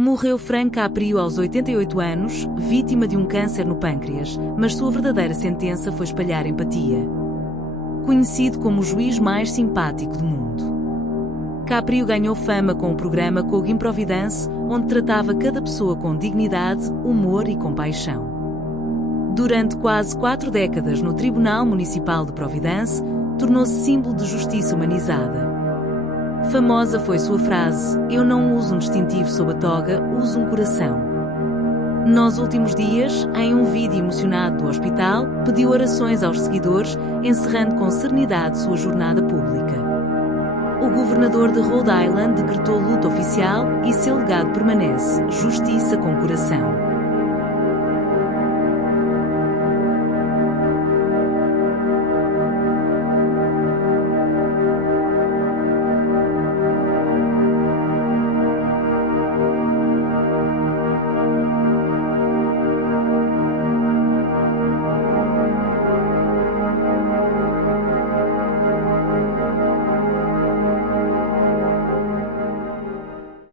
Morreu Frank Caprio aos 88 anos, vítima de um câncer no pâncreas, mas sua verdadeira sentença foi espalhar empatia. Conhecido como o juiz mais simpático do mundo, Caprio ganhou fama com o programa Cogo Improvidence, onde tratava cada pessoa com dignidade, humor e compaixão. Durante quase 4 décadas no Tribunal Municipal de Providence, tornou-se símbolo de justiça humanizada. Famosa foi sua frase: "Eu não uso um distintivo sob a toga, uso um coração." Nos últimos dias, em um vídeo emocionado do hospital, pediu orações aos seguidores, encerrando com serenidade sua jornada pública. O governador de Rhode Island decretou luto oficial e seu legado permanece: justiça com coração.